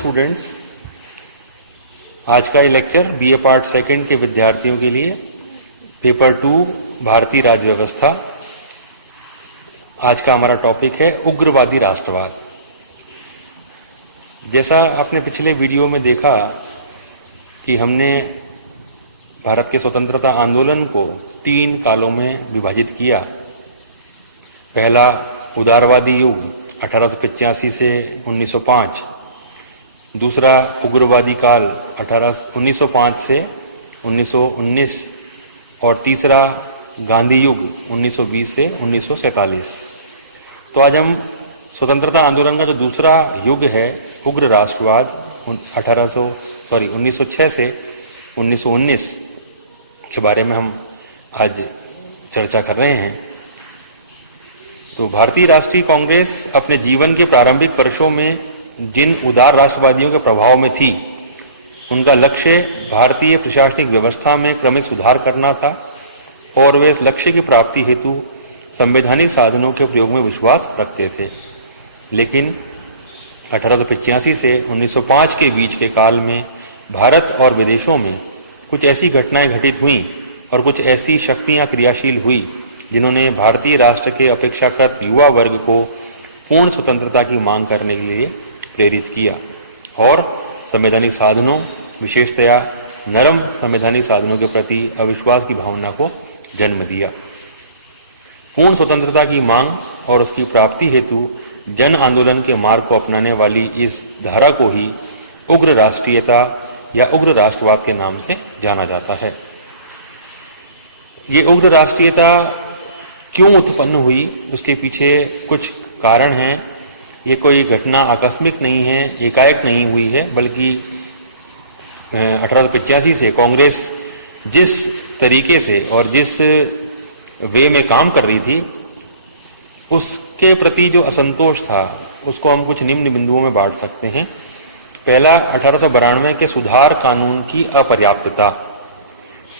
Students, आज का ये लेक्चर बीए पार्ट सेकंड के विद्यार्थियों के लिए पेपर 2 भारतीय राज्य व्यवस्था। आज का हमारा टॉपिक है उग्रवादी राष्ट्रवाद। जैसा आपने पिछले वीडियो में देखा कि हमने भारत के स्वतंत्रता आंदोलन को 3 कालों में विभाजित किया। पहला उदारवादी युग 1885 से 1905, दूसरा उग्रवादी काल 1905 से 1919 और तीसरा गांधी युग 1920 से 1947। तो आज हम स्वतंत्रता आंदोलन का जो दूसरा युग है उग्र राष्ट्रवाद 1906 से 1919 के बारे में हम आज चर्चा कर रहे हैं। तो भारतीय राष्ट्रीय कांग्रेस अपने जीवन के प्रारंभिक वर्षों में जिन उदार राष्ट्रवादियों के प्रभाव में थी, उनका लक्ष्य भारतीय प्रशासनिक व्यवस्था में क्रमिक सुधार करना था और वे इस लक्ष्य की प्राप्ति हेतु संवैधानिक साधनों के प्रयोग में विश्वास रखते थे। लेकिन 1885 से 1905 के बीच के काल में भारत और विदेशों में कुछ ऐसी घटनाएं घटित हुईं और कुछ ऐसी शक्तियां क्रियाशील हुई जिन्होंने भारतीय राष्ट्र के अपेक्षाकृत युवा वर्ग को पूर्ण स्वतंत्रता की मांग करने के लिए प्रेरित किया और संवैधानिक साधनों, विशेषतया नरम संवैधानिक साधनों के प्रति अविश्वास की भावना को जन्म दिया। पूर्ण स्वतंत्रता की मांग और उसकी प्राप्ति हेतु जन आंदोलन के मार्ग को अपनाने वाली इस धारा को ही उग्र राष्ट्रीयता या उग्र राष्ट्रवाद के नाम से जाना जाता है। ये उग्र राष्ट्रीयता क्यों उत्पन्न हुई, उसके पीछे कुछ कारण हैं। ये कोई घटना आकस्मिक नहीं है, एकाएक नहीं हुई है, बल्कि 1885 से कांग्रेस जिस तरीके से और जिस वे में काम कर रही थी, उसके प्रति जो असंतोष था उसको हम कुछ निम्न बिंदुओं में बांट सकते हैं। पहला, 1892 के सुधार कानून की अपर्याप्तता।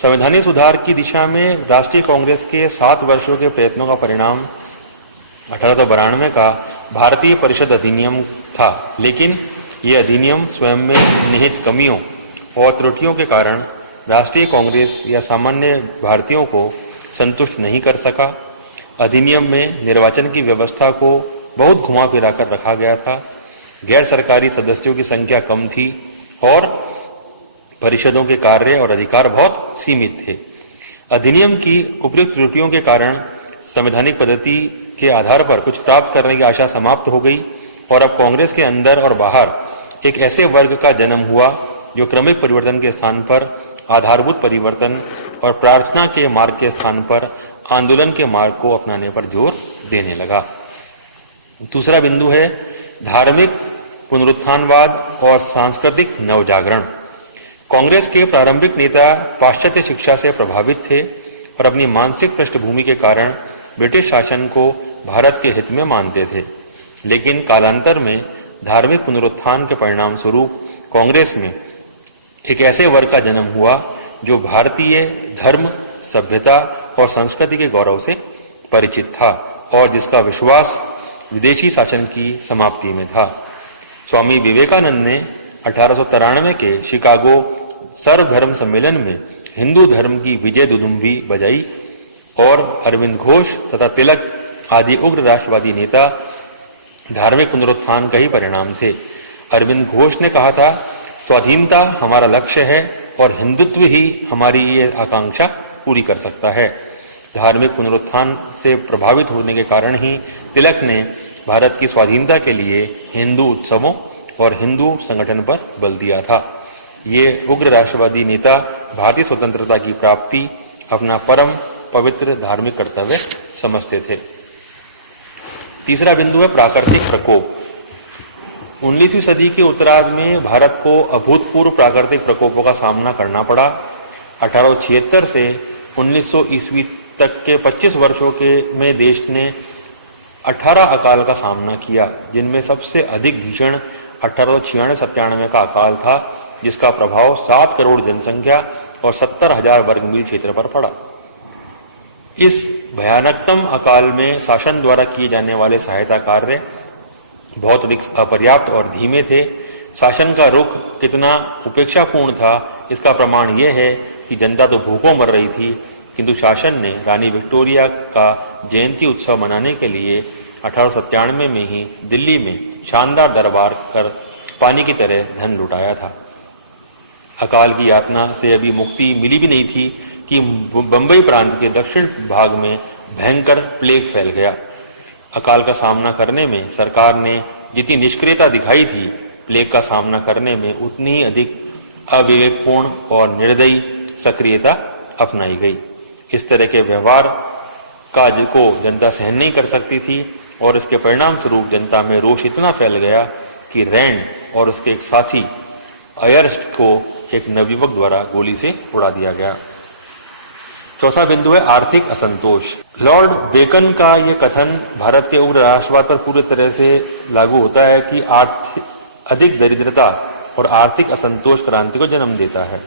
संवैधानिक सुधार की दिशा में राष्ट्रीय कांग्रेस के 7 वर्षों के प्रयत्नों का परिणाम 1892 का भारतीय परिषद अधिनियम था। लेकिन यह अधिनियम स्वयं में निहित कमियों और त्रुटियों के कारण राष्ट्रीय कांग्रेस या सामान्य भारतीयों को संतुष्ट नहीं कर सका। अधिनियम में निर्वाचन की व्यवस्था को बहुत घुमा फिरा कर रखा गया था। गैर सरकारी सदस्यों की संख्या कम थी और परिषदों के कार्य और अधिकार बहुत सीमित थे। अधिनियम की उपयुक्त त्रुटियों के कारण संवैधानिक पद्धति के आधार पर कुछ प्राप्त करने की आशा समाप्त हो गई और अब कांग्रेस के अंदर और बाहर एक ऐसे वर्ग का जन्म हुआ जो क्रमिक परिवर्तन के स्थान पर आधारभूत परिवर्तन और प्रार्थना के मार्ग के स्थान पर आंदोलन के मार्ग को अपनाने पर जोर देने लगा। दूसरा बिंदु है धार्मिक पुनरुत्थानवाद और सांस्कृतिक नवजागरण। कांग्रेस के प्रारंभिक नेता पाश्चात्य शिक्षा से प्रभावित थे और अपनी मानसिक पृष्ठभूमि के कारण ब्रिटिश शासन को भारत के हित में मानते थे। लेकिन कालांतर में धार्मिक पुनरुत्थान के परिणाम स्वरूप कांग्रेस में एक ऐसे वर्ग का जन्म हुआ जो भारतीय धर्म, सभ्यता और संस्कृति के गौरव से परिचित था और जिसका विश्वास विदेशी शासन की समाप्ति में था। स्वामी विवेकानंद ने 1893 के शिकागो सर्वधर्म सम्मेलन में हिंदू धर्म की विजय दुदुम्भी बजाई और अरविंद घोष तथा तिलक आदि उग्र राष्ट्रवादी नेता धार्मिक पुनरुत्थान का ही परिणाम थे। अरविंद घोष ने कहा था, स्वाधीनता हमारा लक्ष्य है और हिंदुत्व ही हमारी ये आकांक्षा पूरी कर सकता है। धार्मिक पुनरुत्थान से प्रभावित होने के कारण ही तिलक ने भारत की स्वाधीनता के लिए हिंदू उत्सवों और हिंदू संगठन पर बल दिया था। ये उग्र राष्ट्रवादी नेता भारतीय स्वतंत्रता की प्राप्ति अपना परम पवित्र धार्मिक कर्तव्य समझते थे। तीसरा बिंदु है प्राकृतिक प्रकोप। 19वीं सदी के उत्तरार्ध में भारत को अभूतपूर्व प्राकृतिक प्रकोपों का सामना करना पड़ा। 1876 से 1900 ईस्वी तक के 25 वर्षों के में देश ने 18 अकाल का सामना किया, जिनमें सबसे अधिक भीषण 1896-97 का अकाल था, जिसका प्रभाव 7 करोड़ जनसंख्या और 70,000 वर्ग मील क्षेत्र पर पड़ा। इस भयानकतम अकाल में शासन द्वारा किए जाने वाले सहायता कार्य बहुत अधिक अपर्याप्त और धीमे थे। शासन का रुख कितना उपेक्षापूर्ण था इसका प्रमाण यह है कि जनता तो भूखों मर रही थी, किंतु शासन ने रानी विक्टोरिया का जयंती उत्सव मनाने के लिए 1897 में ही दिल्ली में शानदार दरबार कर पानी की तरह धन लुटाया था। अकाल की यातना से अभी मुक्ति मिली भी नहीं थी कि बंबई प्रांत के दक्षिण भाग में भयंकर प्लेग फैल गया। अकाल का सामना करने में सरकार ने जितनी निष्क्रियता दिखाई थी, प्लेग का सामना करने में उतनी ही अधिक अविवेकपूर्ण और निर्दयी सक्रियता अपनाई गई। इस तरह के व्यवहार का को जनता सहन नहीं कर सकती थी और इसके परिणाम स्वरूप जनता में रोष इतना फैल गया कि रैंड और उसके एक साथी अयर्स्ट को एक नवयुवक द्वारा गोली से उड़ा दिया गया। चौथा बिंदु है आर्थिक असंतोष। लॉर्ड बेकन का यह कथन भारत के उग्र राष्ट्रवाद पर पूरी तरह से लागू होता है कि अधिक दरिद्रता और आर्थिक असंतोष क्रांति को जन्म देता है।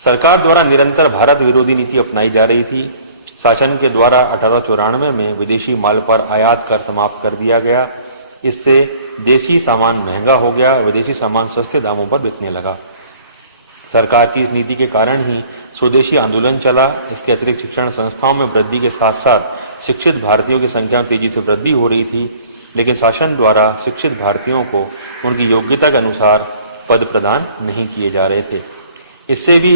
सरकार द्वारा निरंतर भारत विरोधी नीति अपनाई जा रही थी। शासन के द्वारा 1894 में विदेशी माल पर आयात कर समाप्त कर दिया गया। इससे देशी सामान महंगा हो गया, विदेशी सामान सस्ते दामों पर बिकने लगा। सरकार की इस नीति के कारण ही स्वदेशी आंदोलन चला। इसके अतिरिक्त शिक्षण संस्थाओं में वृद्धि के साथ साथ शिक्षित भारतीयों की संख्या में तेजी से वृद्धि हो रही थी, लेकिन शासन द्वारा शिक्षित भारतीयों को उनकी योग्यता के अनुसार पद प्रदान नहीं किए जा रहे थे। इससे भी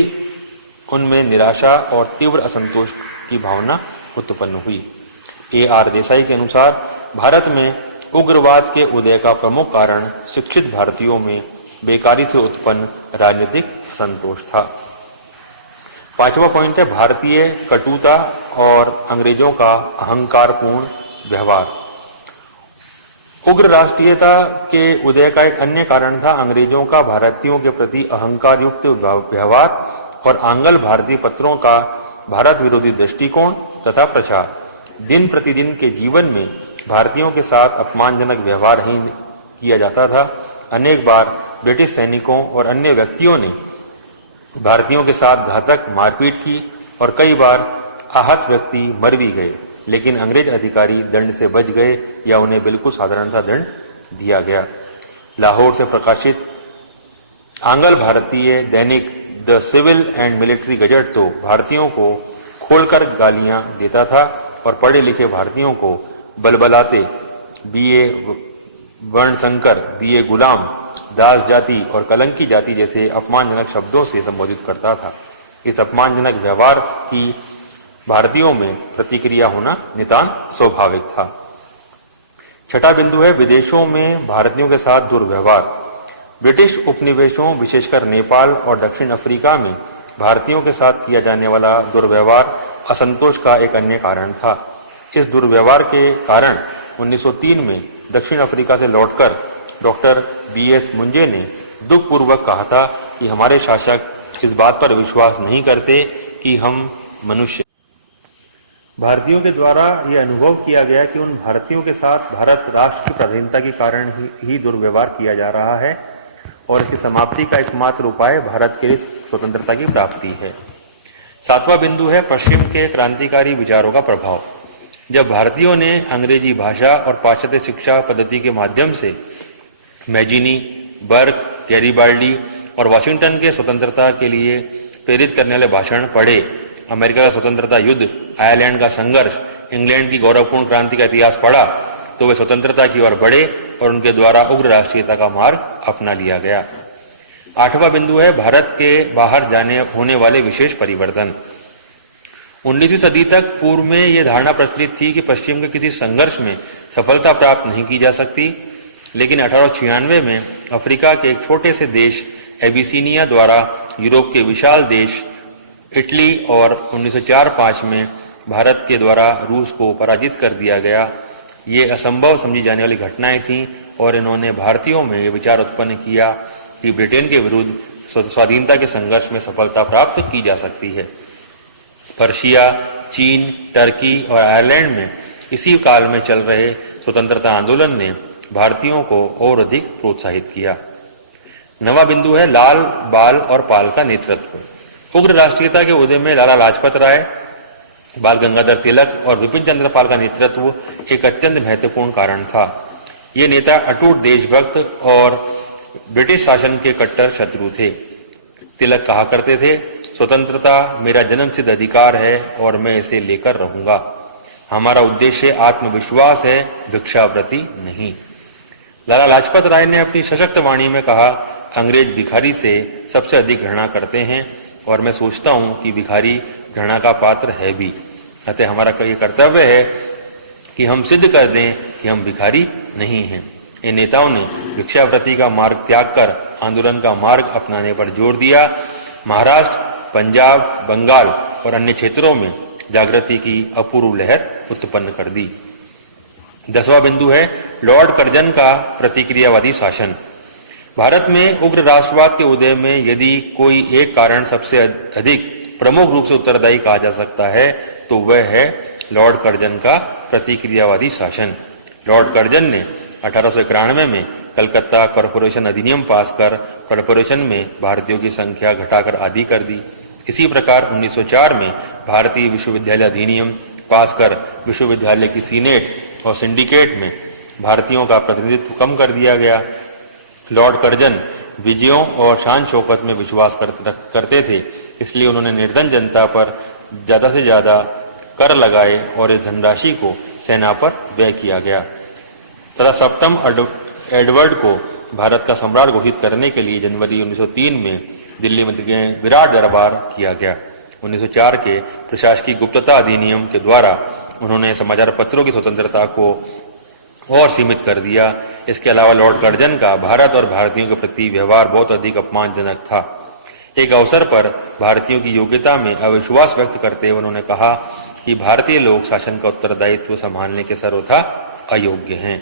उनमें निराशा और तीव्र असंतोष की भावना उत्पन्न हुई। A.R. देसाई के अनुसार भारत में उग्रवाद के उदय का प्रमुख कारण शिक्षित भारतीयों में बेकारी से उत्पन्न राजनीतिक असंतोष था। पांचवा पॉइंट है भारतीय कटुता और अंग्रेजों का अहंकारपूर्ण व्यवहार। उग्र राष्ट्रीयता के उदय का एक अन्य कारण था अंग्रेजों का भारतीयों के प्रति अहंकार युक्त व्यवहार और आंग्ल भारतीय पत्रों का भारत विरोधी दृष्टिकोण तथा प्रचार। दिन प्रतिदिन के जीवन में भारतीयों के साथ अपमानजनक व्यवहार ही किया जाता था। अनेक बार ब्रिटिश सैनिकों और अन्य व्यक्तियों ने भारतीयों के साथ घातक मारपीट की और कई बार आहत व्यक्ति मर भी गए, लेकिन अंग्रेज अधिकारी दंड से बच गए या उन्हें बिल्कुल साधारण सा दंड दिया गया। लाहौर से प्रकाशित आंग्ल भारतीय दैनिक the Civil and Military Gazette तो भारतीयों को खोलकर गालियां देता था और पढ़े लिखे भारतीयों को बलबलाते B.A. वर्णशंकर, B.A. गुलाम, दास जाति और कलंकी जाति जैसे अपमानजनक शब्दों से संबोधित करता था। इस अपमानजनक व्यवहार की भारतीयों में प्रतिक्रिया होना नितांत स्वाभाविक था। छठा बिंदु है विदेशों में भारतीयों के साथ दुर्व्यवहार। ब्रिटिश उपनिवेशों विशेषकर नेपाल और दक्षिण अफ्रीका में भारतीयों के साथ किया जाने वाला दुर्व्यवहार असंतोष का एक अन्य कारण था। इस दुर्व्यवहार के कारण 1903 में दक्षिण अफ्रीका से लौटकर डॉक्टर B.S. मुंजे ने दुखपूर्वक कहा था कि हमारे शासक इस बात पर विश्वास नहीं करते कि हम मनुष्य। भारतीयों के द्वारा यह अनुभव किया गया कि उन भारतीयों के साथ भारत राष्ट्र की प्राधीनता के कारण ही दुर्व्यवहार किया जा रहा है और इसकी समाप्ति का एकमात्र उपाय भारत के लिए स्वतंत्रता की प्राप्ति है। सातवां बिंदु है पश्चिम के क्रांतिकारी विचारों का प्रभाव। जब भारतीयों ने अंग्रेजी भाषा और पाश्चात्य शिक्षा पद्धति के माध्यम से मैजिनी, बर्क, गैरिबाल्डी और वाशिंगटन के स्वतंत्रता के लिए प्रेरित करने वाले भाषण पढ़े, अमेरिका का स्वतंत्रता युद्ध, आयरलैंड का संघर्ष, इंग्लैंड की गौरवपूर्ण क्रांति का इतिहास पढ़ा, तो वे स्वतंत्रता की ओर बढ़े और उनके द्वारा उग्र राष्ट्रीयता का मार्ग अपना लिया गया। आठवां बिंदु है भारत के बाहर जाने होने वाले विशेष परिवर्तन। 19वीं सदी तक पूर्व में यह धारणा प्रचलित थी कि पश्चिम के किसी संघर्ष में सफलता प्राप्त नहीं की जा सकती, लेकिन 1896 में अफ्रीका के एक छोटे से देश एबिसिनिया द्वारा यूरोप के विशाल देश इटली और 1904-05 में भारत के द्वारा रूस को पराजित कर दिया गया। ये असंभव समझी जाने वाली घटनाएं थीं और इन्होंने भारतीयों में ये विचार उत्पन्न किया कि ब्रिटेन के विरुद्ध स्वाधीनता के संघर्ष में सफलता प्राप्त की जा सकती है। पर्शिया, चीन, टर्की और आयरलैंड में इसी काल में चल रहे स्वतंत्रता आंदोलन ने भारतीयों को और अधिक प्रोत्साहित किया। नवा बिंदु है लाल, बाल और पाल का नेतृत्व। उग्र राष्ट्रीयता के उदय में लाला लाजपत राय, बाल गंगाधर तिलक और विपिन चंद्र पाल का नेतृत्व एक अत्यंत महत्वपूर्ण कारण था। ये नेता अटूट देशभक्त और ब्रिटिश शासन के कट्टर शत्रु थे। तिलक कहा करते थे, स्वतंत्रता मेरा जन्मसिद्ध अधिकार है और मैं इसे लेकर रहूंगा। हमारा उद्देश्य आत्मविश्वास है, भिक्षावृत्ति नहीं। लाला लाजपत राय ने अपनी सशक्त वाणी में कहा, अंग्रेज भिखारी से सबसे अधिक घृणा करते हैं और मैं सोचता हूं कि भिखारी घृणा का पात्र है भी। अतः हमारा ये कर्तव्य है कि हम सिद्ध कर दें कि हम भिखारी नहीं हैं। इन नेताओं ने भिक्षावृत्ति का मार्ग त्याग कर आंदोलन का मार्ग अपनाने पर जोर दिया। महाराष्ट्र, पंजाब, बंगाल और अन्य क्षेत्रों में जागृति की अपूर्व लहर उत्पन्न कर दी। 10वां बिंदु है लॉर्ड कर्जन का प्रतिक्रियावादी शासन। भारत में उग्र राष्ट्रवाद के उदय में यदि कोई एक कारण सबसे अधिक प्रमुख रूप से उत्तरदायी कहा जा सकता है तो वह है लॉर्ड कर्जन का प्रतिक्रियावादी शासन। लॉर्ड कर्जन ने 1891 में कलकत्ता कॉरपोरेशन अधिनियम पास कर कॉरपोरेशन में भारतीयों की संख्या घटाकर आधी कर दी। इसी प्रकार 1904 में भारतीय विश्वविद्यालय अधिनियम पास कर विश्वविद्यालय की सीनेट और सिंडिकेट में भारतीयों का प्रतिनिधित्व कम कर दिया गया। लॉर्ड कर्जन विजयों और शान शौकत में विश्वास करते थे, इसलिए उन्होंने निर्धन जनता पर ज्यादा से ज्यादा कर लगाए और इस धनराशि को सेना पर व्यय किया गया तथा सप्तम एडवर्ड को भारत का सम्राट घोषित करने के लिए जनवरी 1903 में दिल्ली में विराट दरबार किया गया। 1904 के प्रशासकीय गुप्तता अधिनियम के द्वारा उन्होंने समाचार पत्रों की स्वतंत्रता को और सीमित कर दिया। इसके अलावा लॉर्ड कर्जन का भारत और भारतीयों के प्रति व्यवहार बहुत अधिक अपमानजनक था। एक अवसर पर भारतीयों की योग्यता में अविश्वास व्यक्त करते हुए उन्होंने कहा कि भारतीय लोग शासन का उत्तरदायित्व संभालने के सर्वथा अयोग्य हैं।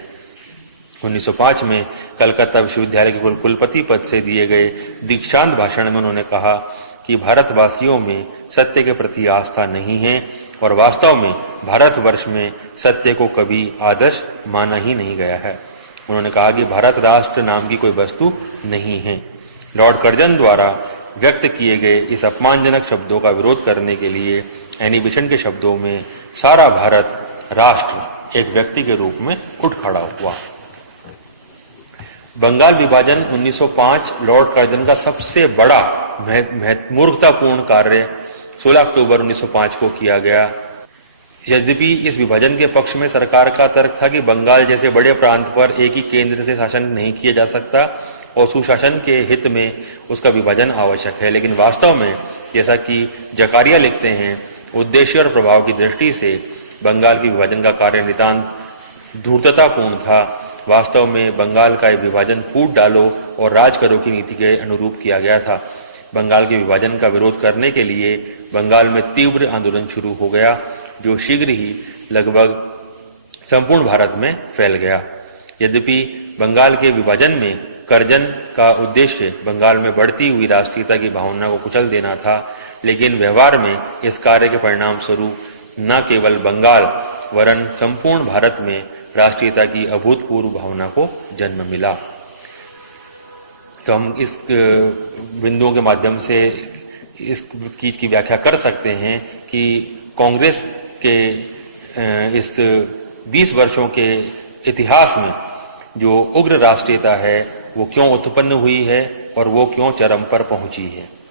1905 में कलकत्ता विश्वविद्यालय के कुलपति पद से दिए गए दीक्षांत भाषण में उन्होंने कहा कि भारतवासियों में सत्य के प्रति आस्था नहीं है और वास्तव में भारतवर्ष में सत्य को कभी आदर्श माना ही नहीं गया है। उन्होंने कहा कि भारत राष्ट्र नाम की कोई वस्तु नहीं है। लॉर्ड कर्जन द्वारा व्यक्त किए गए इस अपमानजनक शब्दों का विरोध करने के लिए एनी बेसेंट के शब्दों में सारा भारत राष्ट्र एक व्यक्ति के रूप में उठ खड़ा हुआ। बंगाल विभाजन 1905 लॉर्ड कर्जन का सबसे बड़ा मूर्खतापूर्ण कार्य 16 अक्टूबर 1905 को किया गया। यद्यपि इस विभाजन के पक्ष में सरकार का तर्क था कि बंगाल जैसे बड़े प्रांत पर एक ही केंद्र से शासन नहीं किया जा सकता और सुशासन के हित में उसका विभाजन आवश्यक है, लेकिन वास्तव में जैसा कि जकारिया लिखते हैं, उद्देश्य और प्रभाव की दृष्टि से बंगाल के विभाजन का कार्य नितांत धूर्ततापूर्ण था। वास्तव में बंगाल का विभाजन फूट डालो और राज करो की नीति के अनुरूप किया गया था। बंगाल के विभाजन का विरोध करने के लिए बंगाल में तीव्र आंदोलन शुरू हो गया, जो शीघ्र ही लगभग संपूर्ण भारत में फैल गया। यद्यपि बंगाल के विभाजन में कर्जन का उद्देश्य बंगाल में बढ़ती हुई राष्ट्रीयता की भावना को कुचल देना था, लेकिन व्यवहार में इस कार्य के परिणाम स्वरूप न केवल बंगाल वरन संपूर्ण भारत में राष्ट्रीयता की अभूतपूर्व भावना को जन्म मिला। तो हम इस बिंदुओं के माध्यम से इस चीज की व्याख्या कर सकते हैं कि कांग्रेस के इस 20 वर्षों के इतिहास में जो उग्र राष्ट्रीयता है वो क्यों उत्पन्न हुई है और वो क्यों चरम पर पहुंची है।